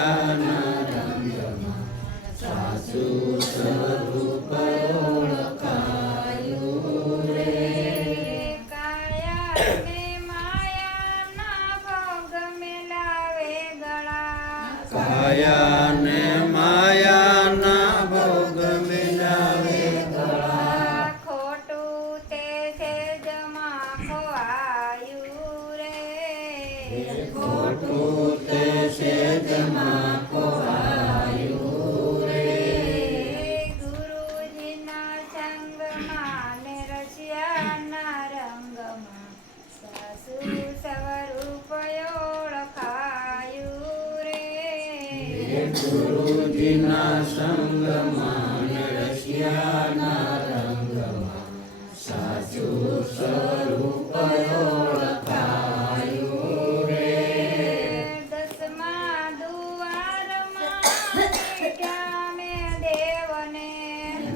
રશિયાના રંગમાં સાસુ સ્વરૂપ ઓળખાયું રે. કાયા ને માયાના ભોગ મેલાવે ગળા. કાયા ને માયાના ભોગ મિલાવે ગળા. ખોટું તે સેજમાં ખોવાયું રે. ખોટું તે સેજમાં ખોવાયું રે. ગુરુજીના સંગમાં ને રશિયાના રંગમાં સાસુ સ્વરૂપ ઓળખાયું રે. ગુરુજીના સંગમાં ને રશિયાના રંગમાં સાચું સ્વરૂપ ઓળખાયું રે. દસમા દુવારમાં બેઠા મેં દેવને.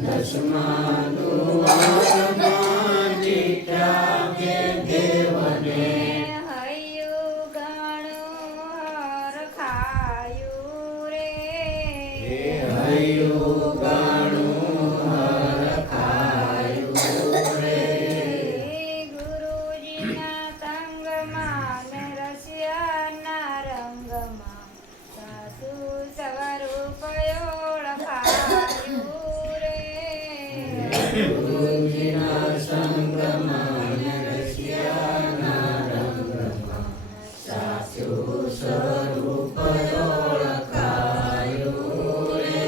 દસમા દુઆરમાં દીઠા કે દેવને. હૈયું ઘણું હરખાયું રે. હૈયું ઘણું હરખાયું રે. ગુરુજીના સંગમાં ને રશિયાના રંગમાં સાસુ સ્વરૂપ ઓળખાયું રે. ગુરુજીના સંગમાં ને રશિયાના રંગમાં સાચું સ્વરૂપ ઓળખાયું રે.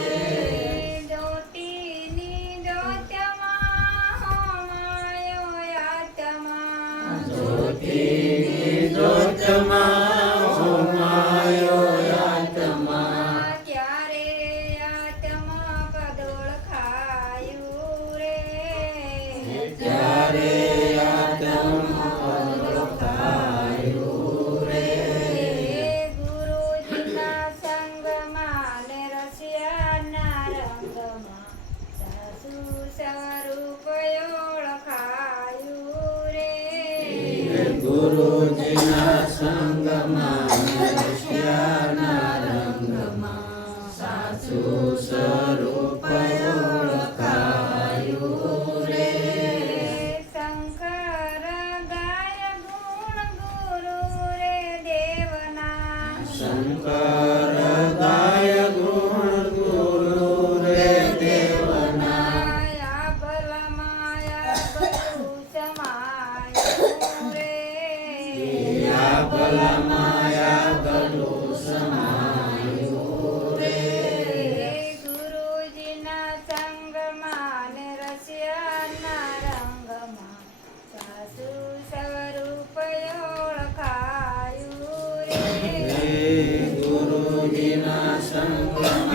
જ્યોતિની જ્યોતમાં હોમાયો આત્મા. જ્યોતિની જ્યોતમાં હોમાયો આત્મા. ત્યારે આત્મા પદ ઓળખાયું રે. ત્યારે આત્મા ઓળખાયું રે. ગુરુજીના સંગમાં ને રશિયાના રંગમાં સાસુ સ્વરૂપ ઓળખાયું રે. ગુરુજીના સંગમાં ને રશિયાના રંગમાં સાચું સ્વરૂપ ઓળખાયું રે. શંકર ગાય ગુણ ગુરુ રે દેવના. શંકર ગાય ગુણ ગુરુ રે દેવના. માયા ભલા માયા બધું સમાયું રે. યા ભલા માયા ગલું સમાયું રે. ગુરુજીના સંગમાં ને રશિયાના રંગમાં સાસુ સ્વરૂપ ઓળખાયું રે. ગુરુજીના સંગમાં